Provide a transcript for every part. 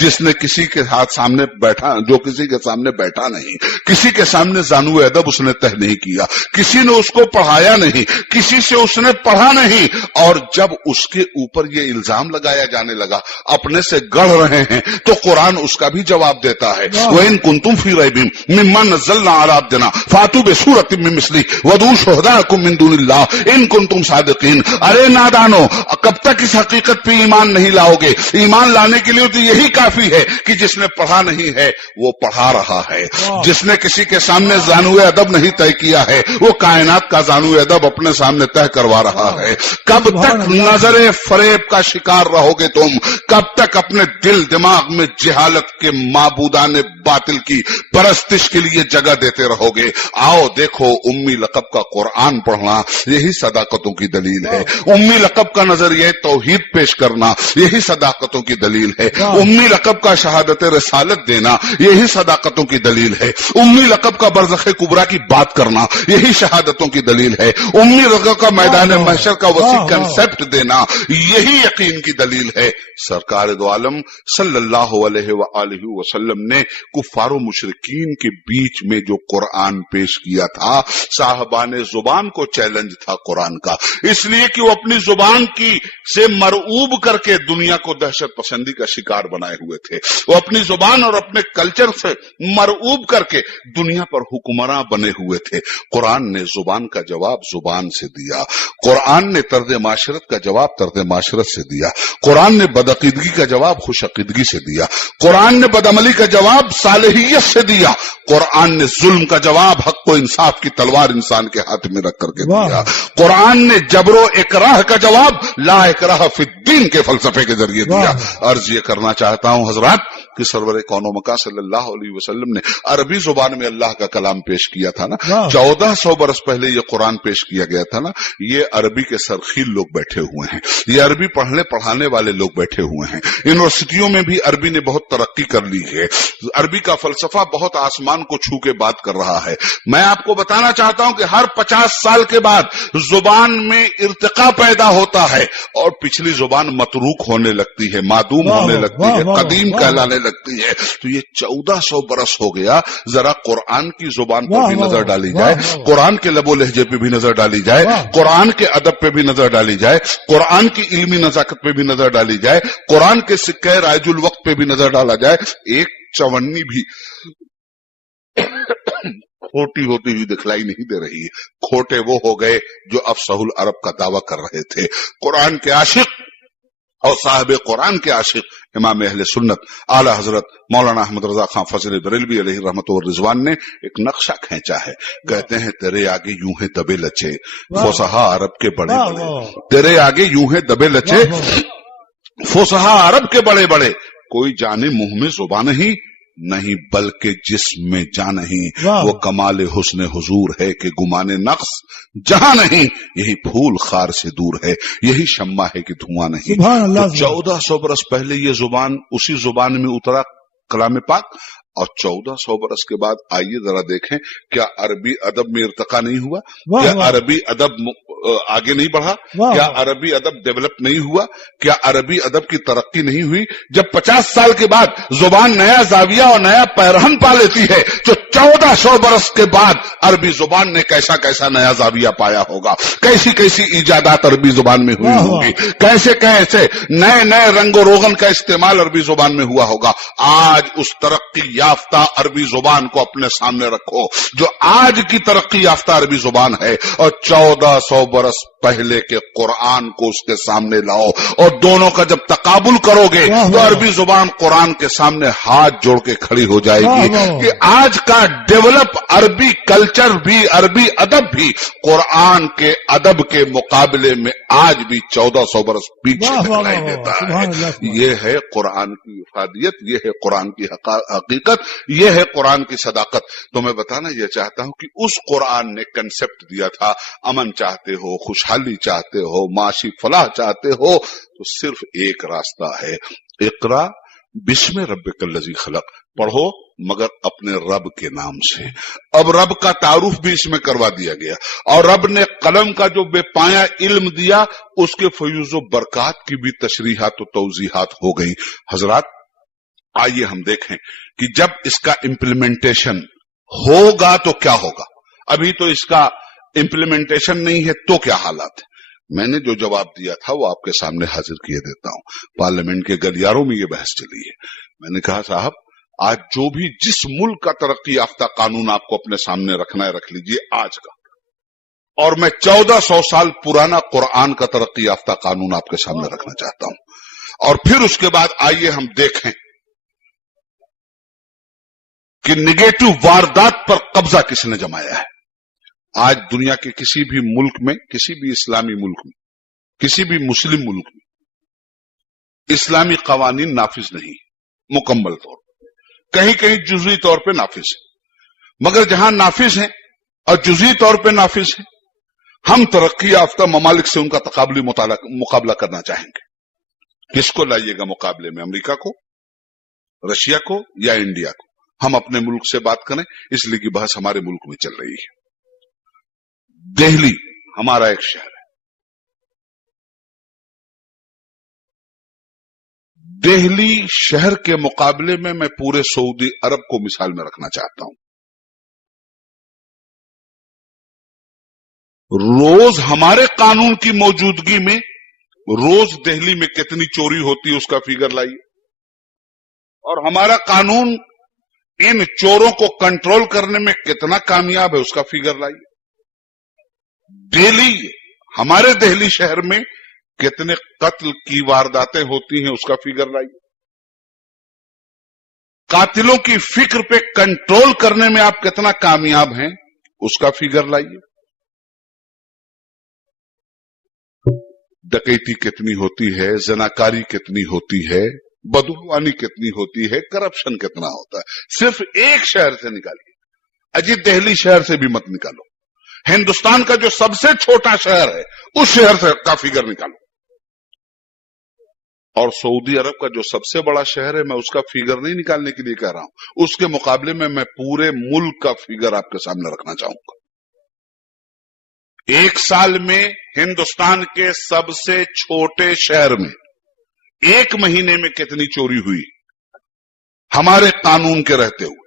جس نے کسی کے ہاتھ سامنے بیٹھا, جو کسی کے سامنے بیٹھا نہیں, کسی کے سامنے زانو ادب اس نے تہ نہیں کیا, کسی نے اس کو پڑھایا نہیں, کسی سے اس نے پڑھا نہیں, اور جب اس کے اوپر یہ الزام لگایا جانے لگا اپنے سے گڑھ رہے ہیں تو قرآن اس کا بھی جواب دیتا ہے. وَإِن كُنتُمْ فِي رَيْبٍ مِّمَّا نَزَّلْنَا عَلَىٰ عَبْدِنَا فَأْتُوا بِسُورَةٍ مِّن مِّثْلِهِ وَادْعُوا شُهَدَاءَكُم مِّن دُونِ اللَّهِ إِن كُنتُمْ صَادِقِينَ. ارے نادانو, کب تک اس حقیقت پہ ایمان نہیں لاؤ گے؟ ایمان لانے کے لیے تو یہی کافی ہے کہ جس نے پڑھا نہیں ہے وہ پڑھا رہا ہے, جس نے کسی کے سامنے زانو ادب نہیں طے کیا ہے وہ کائنات کا زانو ادب اپنے سامنے طے کروا رہا ہے. کب تک نظر فریب کا شکار رہو گے تم؟ کب تک اپنے دل دماغ میں جہالت کے معبودان باطل کی پرستش کے لیے جگہ دیتے رہو گے؟ آؤ دیکھو, امی لقب کا قرآن پڑھنا یہی صداقتوں کی دلیل ہے. امی لقب کا نظریہ توحید پیش کرنا یہی صداقتوں کی دلیل ہے. امی لقب کا شہادت رسالت دینا یہی صداقتوں کی دلیل ہے. امی لقب کا برزخ کبریٰ کی بات کرنا یہی شہادتوں کی دلیل ہے. امی لقب کا میدان محشر کا وسیع کنسپٹ دینا یہی یقین کی دلیل ہے. سرکار دو عالم صلی اللہ علیہ وآلہ وسلم نے کفار و مشرکین کے بیچ میں جو قرآن پیش کیا تھا, صاحبان زبان کو چیلنج تھا قرآن کا, اس لیے کہ وہ اپنی زبان کی سے مرعوب کر کے دنیا کو دہشت پسندی کا شکار بنائے ہوئے تھے. وہ اپنی زبان اور اپنے کلچر سے مرعوب کر کے دنیا پر حکمراں بنے ہوئے تھے. قرآن نے زبان کا جواب زبان سے دیا, قرآن نے طرز معاشرت کا جواب طرز معاشرت سے دیا, قرآن نے بدعقیدگی کا جواب خوش عقیدگی سے دیا, قرآن نے بدعملی کا جواب صالحیت سے دیا, قرآن نے ظلم کا جواب حق و انصاف کی تلوار انسان کے ہاتھ میں رکھ کر کے دیا, قرآن نے جبر و اکراہ کا جواب لا اکراہ فی الدین کے فلسفے کے ذریعے دیا. عرض یہ کرنا چاہتا ہوں حضرات کہ سرور کون و مکان صلی اللہ علیہ وسلم نے عربی زبان میں اللہ کا کلام پیش کیا تھا نا, 1400 برس پہلے یہ قرآن پیش کیا گیا تھا نا. یہ عربی کے سرخیل لوگ بیٹھے ہوئے ہیں, یہ عربی پڑھنے پڑھانے والے لوگ بیٹھے ہوئے ہیں. یونیورسٹیوں میں بھی عربی نے بہت ترقی کر لی ہے, عربی کا فلسفہ بہت آسمان کو چھو کے بات کر رہا ہے. میں آپ کو بتانا چاہتا ہوں کہ ہر 50 سال کے بعد زبان میں ارتقا پیدا ہوتا ہے اور پچھلی زبان متروک ہونے لگتی ہے, معدوم ہونے لگتی ہے, قدیم کہلانے لگتی ہے. تو یہ 1400 برس ہو گیا. ذرا قرآن کی زبان پر بھی نظر ڈالی جائے, قرآن کے لب و لہجے پہ بھی نظر ڈالی جائے, قرآن کے ادب پہ بھی نظر ڈالی جائے, قرآن کی علمی نزاکت پہ بھی نظر ڈالی جائے, قرآن کے سکہ رائج الوقت پہ بھی نظر ڈالا جائے. ایک چونی بھی کھوٹی ہوتی ہوئی دکھلائی نہیں دے رہی ہے. کھوٹے وہ ہو گئے جو افصح العرب کا دعویٰ کر رہے تھے. قرآن کے عاشق اور صاحب قرآن کے عاشق امام اہل سنت اعلی حضرت مولانا احمد رضا خان فضل بریلوی علیہ رحمت و رضوان نے ایک نقشہ کھینچا ہے. کہتے ہیں تیرے آگے یوں ہیں دبے لچے فصحا عرب کے بڑے بڑے, تیرے آگے یوں ہیں دبے لچے فصحا عرب کے بڑے بڑے, کوئی جانے منہ میں زبان نہیں بلکہ جسم میں جان نہیں. وہ کمال حسن حضور ہے کہ گمان نقص جہاں نہیں, یہی پھول خار سے دور ہے, یہی شمع ہے کہ دھواں نہیں. تو 1400 برس پہلے یہ زبان اسی زبان میں اترا کلام پاک, اور 1400 برس کے بعد آئیے ذرا دیکھیں کیا عربی ادب میں ارتقا نہیں ہوا, کیا عربی ادب آگے نہیں بڑھا, کیا عربی ادب ڈیولپ نہیں ہوا, کیا عربی ادب کی ترقی نہیں ہوئی. جب 50 سال کے بعد زبان نیا زاویہ اور نیا پیرہن پا لیتی ہے تو 1400 برس کے بعد عربی زبان نے کیسا کیسا نیا زاویہ پایا ہوگا, کیسی کیسی ایجادات عربی زبان میں ہوئی ہوگی, کیسے کیسے نئے نئے رنگ و روغن کا استعمال عربی زبان میں ہوا ہوگا. آج اس ترقی یافتہ عربی زبان کو اپنے سامنے رکھو جو آج کی ترقی یافتہ عربی زبان ہے, اور 1400 برس پہلے کے قرآن کو اس کے سامنے لاؤ, اور دونوں کا جب تقابل کرو گے تو عربی زبان قرآن کے سامنے ہاتھ جوڑ کے کھڑی ہو جائے گی کہ آج کا ڈیولپ عربی کلچر بھی, عربی ادب بھی قرآن کے ادب کے مقابلے میں آج بھی 1400 برس پیچھے دکھائی دیتا ہے. یہ ہے قرآن کی افادیت, یہ ہے قرآن کی حقیقت, یہ ہے قرآن کی صداقت. تو میں بتانا یہ چاہتا ہوں کہ اس قرآن نے کنسپٹ دیا تھا, امن چاہتے ہو, خوشحالی چاہتے ہو, معاشی فلاح چاہتے ہو تو صرف ایک راستہ ہے, اقرا بسم ربک الذی خلق, پڑھو مگر اپنے رب کے نام سے. اب رب کا تعارف بھی اس میں کروا دیا گیا, اور رب نے قلم کا جو بے پایا علم دیا اس کے فیوز و برکات کی بھی تشریحات و توضیحات ہو گئی. حضرات आइए हम देखें कि जब इसका इम्प्लीमेंटेशन होगा तो क्या होगा। अभी तो इसका इम्प्लीमेंटेशन नहीं है तो क्या हालात है। मैंने जो जवाब दिया था वो आपके सामने हाजिर किए देता हूं। पार्लियामेंट के गलियारों में ये बहस चली है। मैंने कहा साहब, आज जो भी जिस मुल्क का तरक्की याफ्ता कानून आपको अपने सामने रखना है रख लीजिए आज का, और मैं 1400 साल पुराना कुरान का तरक्की याफ्ता कानून आपके सामने रखना चाहता हूं। और फिर उसके बाद आइए हम देखें कि निगेटिव वारदात पर कब्जा किसने जमाया है। आज दुनिया के किसी भी मुल्क में, किसी भी इस्लामी मुल्क में, किसी भी मुस्लिम मुल्क में इस्लामी कवानीन नाफिज नहीं मुकम्मल तौर पर, कहीं कहीं जुज़वी तौर पे नाफिज है। मगर जहां नाफिज है और जुज़वी तौर पे नाफिज है, हम तरक्की याफ्ता ममालिक से उनका तकाबली मुकाबला करना चाहेंगे। किसको लाइएगा मुकाबले में, अमेरिका को, रशिया को या इंडिया को? हम अपने मुल्क से बात करें, इसलिए कि बहस हमारे मुल्क में चल रही है। दिल्ली हमारा एक शहर है। दिल्ली शहर के मुकाबले में मैं पूरे सऊदी अरब को मिसाल में रखना चाहता हूं। रोज हमारे कानून की मौजूदगी में रोज दिल्ली में कितनी चोरी होती है उसका फिगर लाइए, और हमारा कानून इन चोरों को कंट्रोल करने में कितना कामयाब है उसका फिगर लाइए। दिल्ली, हमारे दिल्ली शहर में कितने कत्ल की वारदातें होती हैं उसका फिगर लाइए। कातिलों की फिक्र पे कंट्रोल करने में आप कितना कामयाब हैं उसका फिगर लाइए। डकैती कितनी होती है, जनाकारी कितनी होती है, बदुलवानी कितनी होती है, करप्शन कितना होता है। सिर्फ एक शहर से निकालिए, अजी दिल्ली शहर से भी मत निकालो, हिंदुस्तान का जो सबसे छोटा शहर है उस शहर से का फिगर निकालो, और सऊदी अरब का जो सबसे बड़ा शहर है मैं उसका फिगर नहीं निकालने के लिए कह रहा हूं, उसके मुकाबले में मैं पूरे मुल्क का फिगर आपके सामने रखना चाहूंगा। एक साल में हिंदुस्तान के सबसे छोटे शहर में एक महीने में कितनी चोरी हुई हमारे कानून के रहते हुए।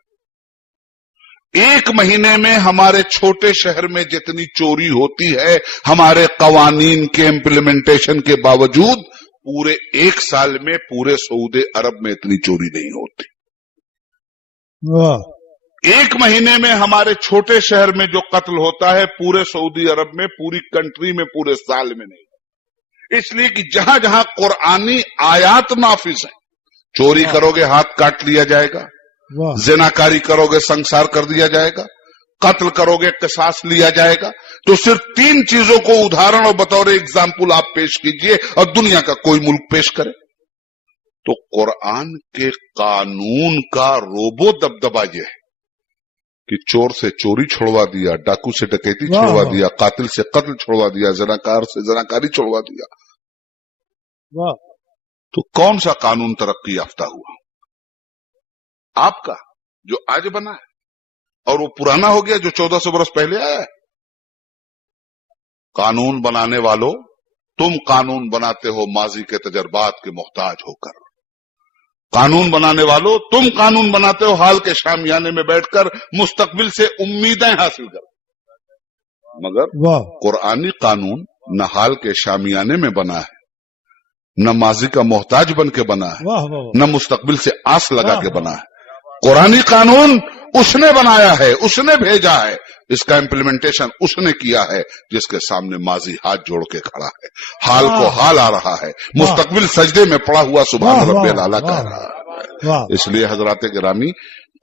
एक महीने में हमारे छोटे शहर में जितनी चोरी होती है हमारे कवानीन के इम्प्लीमेंटेशन के बावजूद, पूरे एक साल में पूरे सऊदी अरब में इतनी चोरी नहीं होती। एक महीने में हमारे छोटे शहर में जो कत्ल होता है पूरे सऊदी अरब में, पूरी कंट्री में, पूरे साल में नहीं। इसलिए कि जहां जहां कुरानी आयात नाफिज है, चोरी करोगे हाथ काट लिया जाएगा, जिनाकारी करोगे संसार कर दिया जाएगा, कत्ल करोगे किसास लिया जाएगा। तो सिर्फ 3 चीजों को उदाहरण और बतौर एग्जाम्पल आप पेश कीजिए और दुनिया का कोई मुल्क पेश करे, तो कुरान के कानून का रोबो दबदबा यह है कि चोर से चोरी छुड़वा दिया, डाकू से डकैती छुड़वा दिया, कातिल से कत्ल छुड़वा दिया, जनाकार से जनाकारी छुड़वा दिया। तो कौन सा कानून तरक्की याफ्ता हुआ? आपका जो आज बना है, और वो पुराना हो गया जो 1400 बरस पहले आया है। कानून बनाने वालों, तुम कानून बनाते हो माजी के तजर्बात के मोहताज होकर। कानून बनाने वालों, तुम कानून बनाते हो हाल के शामियाने में बैठकर मुस्तकबिल से उम्मीदें हासिल कर। मगर कुरानी कानून न हाल के शामियाने में बना है, न माजी का मोहताज बन के बना है, न मुस्तकबिल से आस लगा के बना है। कुरानी कानून उसने बनाया है, उसने भेजा है, इसका इम्प्लीमेंटेशन उसने किया है, जिसके सामने माजी हाथ जोड़ के खड़ा है, हाल को हाल आ रहा है, मुस्तकबिल सजदे में पड़ा हुआ सुभान रब्बिल आला कह रहा है। इसलिए हजरात गिरामी,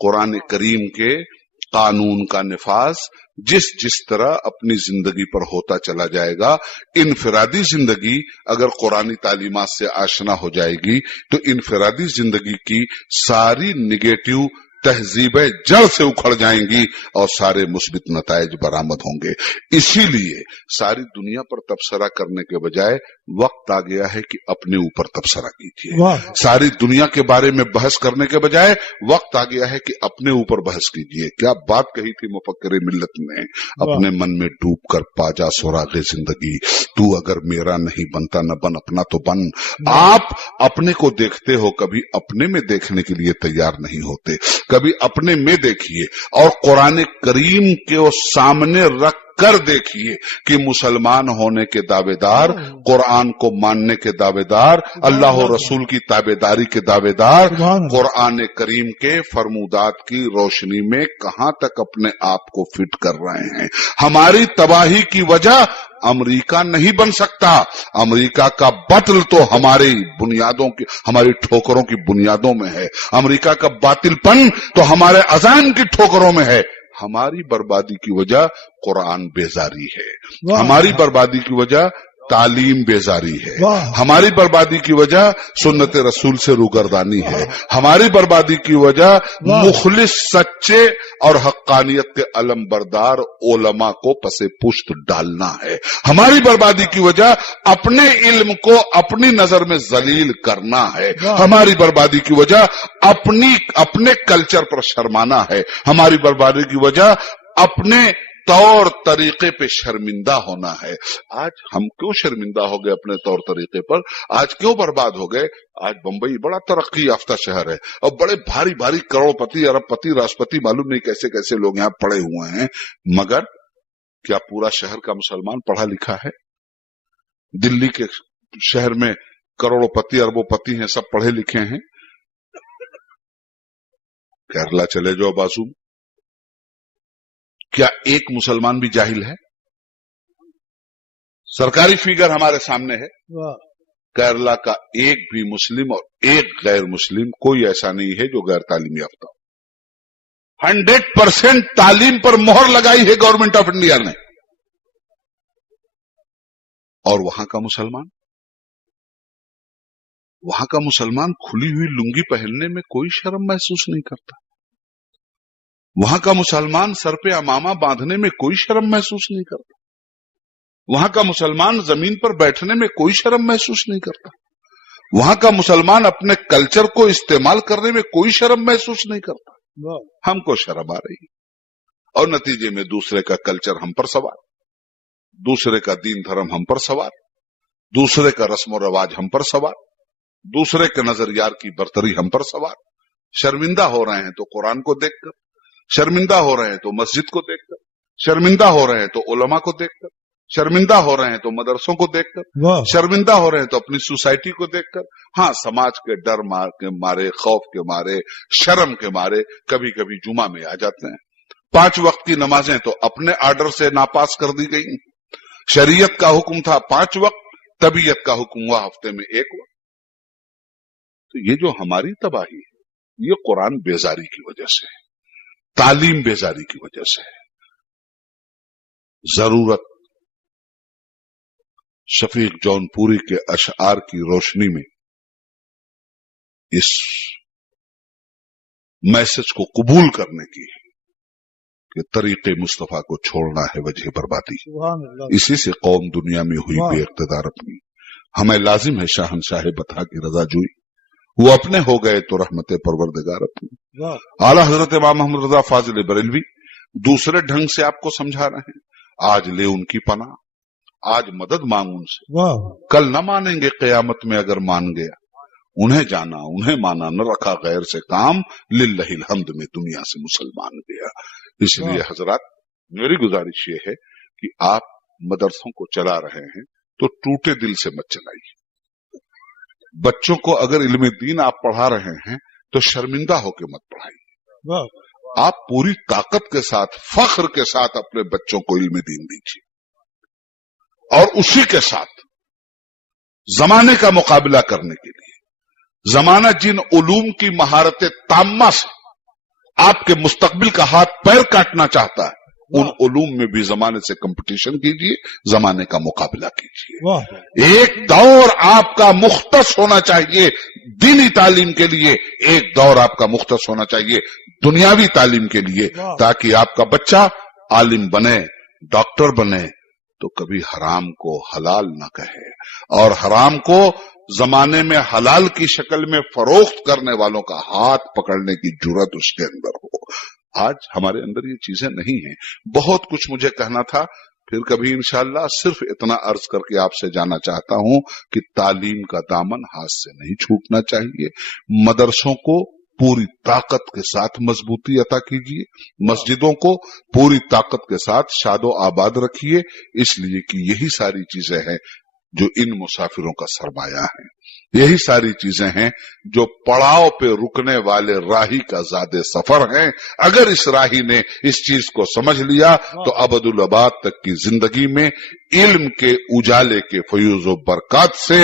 कुरान करीम के कानून का निफाज जिस जिस तरह अपनी जिंदगी पर होता चला जाएगा, इनफरादी जिंदगी अगर कुरानी तालीमात से आशना हो जाएगी तो इनफरादी जिंदगी की सारी निगेटिव तहजीबें जड़ से उखड़ जाएंगी और सारे मुस्बित नताइज बरामद होंगे। इसीलिए सारी दुनिया पर तबसरा करने के बजाय वक्त आ गया है कि अपने ऊपर तबसरा कीजिए। सारी दुनिया के बारे में बहस करने के बजाय वक्त आ गया है कि अपने ऊपर बहस कीजिए। क्या बात कही थी मुफक्किर मिल्लत ने, अपने मन में डूब कर पाजा सुरागे जिंदगी, तू अगर मेरा नहीं बनता न बन अपना तो बन। आप अपने को देखते हो, कभी अपने में देखने के लिए तैयार नहीं होते, कभी अपने में देखिए और कुरान करीम के सामने रख कर देखिए कि मुसलमान होने के दावेदार, कुरान को मानने के दावेदार, अल्लाह और रसूल की ताबेदारी के दावेदार कुरान करीम के फरमूदात की रोशनी में कहां तक अपने आप को फिट कर रहे हैं। हमारी तबाही की वजह अमेरिका नहीं बन सकता। अमेरिका का बतल तो हमारी बुनियादों की, हमारी ठोकरों की बुनियादों में है। अमेरिका का बातिलपन तो हमारे अजान की ठोकरों में है। हमारी बर्बादी की वजह कुरान बेजारी है, हमारी बर्बादी की वजह तालीम बेजारी है, हमारी बर्बादी की वजह सुन्नत रसूल से रूगर्दानी है, हमारी बर्बादी की वजह मुखलिस सच्चे और हक्कानियत के अलमबरदार उलमा को पसे पुश्त डालना है, हमारी बर्बादी की वजह अपने इल्म को अपनी नजर में जलील करना है, हमारी बर्बादी की वजह अपने कल्चर पर शर्माना है, हमारी बर्बादी की वजह अपने तौर तरीके पे शर्मिंदा होना है। आज हम क्यों शर्मिंदा हो गए अपने तौर तरीके पर? आज क्यों बर्बाद हो गए? आज बंबई बड़ा तरक्की याफ्ता शहर है और बड़े भारी भारी करोड़पति, अरबपति, राष्ट्रपति, मालूम नहीं कैसे कैसे लोग यहाँ पड़े हुए हैं, मगर क्या पूरा शहर का मुसलमान पढ़ा लिखा है? दिल्ली के शहर में करोड़पति, अरबोपति हैं, सब पढ़े लिखे हैं। केरला चले जाओ बाजू, क्या एक मुसलमान भी जाहिल है? सरकारी फिगर हमारे सामने है, केरला का एक भी मुस्लिम और एक गैर मुस्लिम कोई ऐसा नहीं है जो गैर तालीम याफ्ता हो। 100% तालीम पर मोहर लगाई है गवर्नमेंट ऑफ इंडिया ने। और वहां का मुसलमान खुली हुई लुंगी पहनने में कोई शर्म महसूस नहीं करता। वहां का मुसलमान सर पे अमामा बांधने में कोई शर्म महसूस नहीं करता। वहां का मुसलमान जमीन पर बैठने में कोई शर्म महसूस नहीं करता। वहां का मुसलमान अपने कल्चर को इस्तेमाल करने में कोई शर्म महसूस नहीं करता। हमको शर्म आ रही और नतीजे में दूसरे का कल्चर हम पर सवार, दूसरे का दीन धर्म हम पर सवार, दूसरे का रस्म रवाज हम पर सवार, दूसरे के नजरियार की बरतरी हम पर सवार। शर्मिंदा हो रहे हैं तो कुरान को देखकर, शर्मिंदा हो रहे हैं तो मस्जिद को देखकर, शर्मिंदा हो रहे हैं तो उलमा को देखकर, शर्मिंदा हो रहे हैं तो मदरसों को देखकर, शर्मिंदा हो रहे हैं तो अपनी सोसाइटी को देखकर। हाँ, समाज के डर के मारे, खौफ के मारे, शर्म के मारे कभी कभी जुमा में आ जाते हैं। 5 वक्त की नमाजें तो अपने आर्डर से नापास कर दी गई। शरीयत का हुक्म था 5 वक्त, तबीयत का हुक्म हुआ हफ्ते में 1 वक्त। तो ये जो हमारी तबाही है, ये कुरान बेजारी की वजह से है, तालीम बेजारी की वजह से है। जरूरत शफीक जौनपुरी के अशआर की रोशनी में इस मैसेज को कबूल करने की है कि तरीके मुस्तफा को छोड़ना है वजह बर्बादी। इसी से कौम दुनिया में हुई बेइख्तिदार अपनी। हमें लाजिम है शाहनशाह बता की रजा जुई, वो अपने हो गए तो रहमत परवरदिगार अपनी। आला हजरत इमाम मोहम्मद रजा फाजिल बरेलवी दूसरे ढंग से आपको समझा रहे हैं। आज ले उनकी पनाह, आज मदद मांग उनसे, कल न मानेंगे क़यामत में अगर मान गया। उन्हें जाना उन्हें माना, न रखा गैर से काम, लिल्लाहिल हम्द में दुनिया से मुसलमान गया। इसलिए हजरात, मेरी गुजारिश ये है कि आप मदरसों को चला रहे हैं तो टूटे दिल से मत चलाइए। बच्चों को अगर इल्म दीन आप पढ़ा रहे हैं तो शर्मिंदा होकर मत पढ़ाइए। आप पूरी ताकत के साथ, फख्र के साथ अपने बच्चों को इल्म दीन दीजिए और उसी के साथ जमाने का मुकाबला करने के लिए, जमाना जिन उलूम की महारत ताम्मा से आपके मुस्तकबिल का हाथ पैर काटना चाहता है, उन उलूम में भी जमाने से कंपटीशन कीजिए, जमाने का मुकाबला कीजिए। एक दौर आपका मुख्तस होना चाहिए दीनी तालीम के लिए, एक दौर आपका मुख्तस होना चाहिए दुनियावी तालीम के लिए, ताकि आपका बच्चा आलिम बने, डॉक्टर बने तो कभी हराम को हलाल न कहे, और हराम को जमाने में हलाल की शक्ल में फरोख्त करने वालों का हाथ पकड़ने की जुर्रत उसके अंदर हो। आज हमारे अंदर ये चीजें नहीं है। बहुत कुछ मुझे कहना था, फिर कभी इंशाअल्लाह सिर्फ इतना अर्ज करके आपसे जाना चाहता हूं कि तालीम का दामन हाथ से नहीं छूटना चाहिए। मदरसों को पूरी ताकत के साथ मजबूती अता कीजिए, मस्जिदों को पूरी ताकत के साथ शादो आबाद रखिए, इसलिए कि यही सारी चीजें हैं जो इन मुसाफिरों का सरमाया है। यही सारी चीजें हैं जो पड़ाव पे रुकने वाले राही का ज़ादे सफर है। अगर इस राही ने इस चीज को समझ लिया तो अबदुल अबाद तक की जिंदगी में इल्म के उजाले के फयूज़ व बरकत से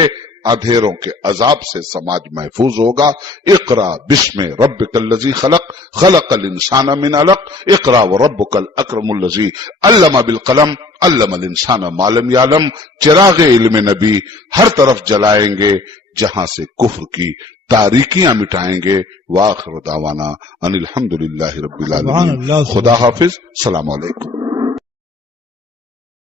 अंधेरों के अजाब से समाज महफूज होगा। इकरा बिस्म रब्बिकल्लज़ी खलक खलकल इंसान मिन अलक इकरा व रब्बुकल अकरमुल्लज़ी अल्लमा बिल कलम अल्लमल इंसान मा लम यालम। चिराग इल्म नबी हर तरफ जलाएंगे, जहां से कुफ्र की तारीकियां मिटाएंगे। वाखिर दावाना अनिल हम्दुलिल्लाहि रब्बिल आलमीन। खुदा हाफिज। सलाम अलैकुम।